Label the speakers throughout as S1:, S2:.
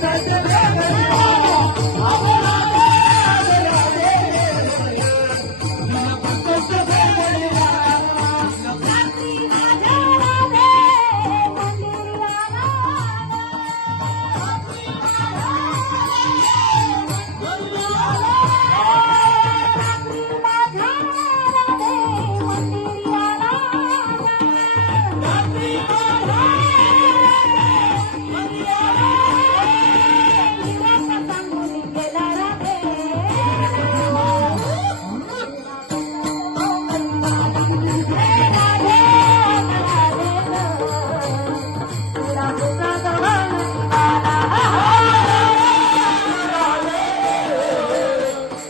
S1: Thank you.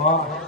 S1: Wow.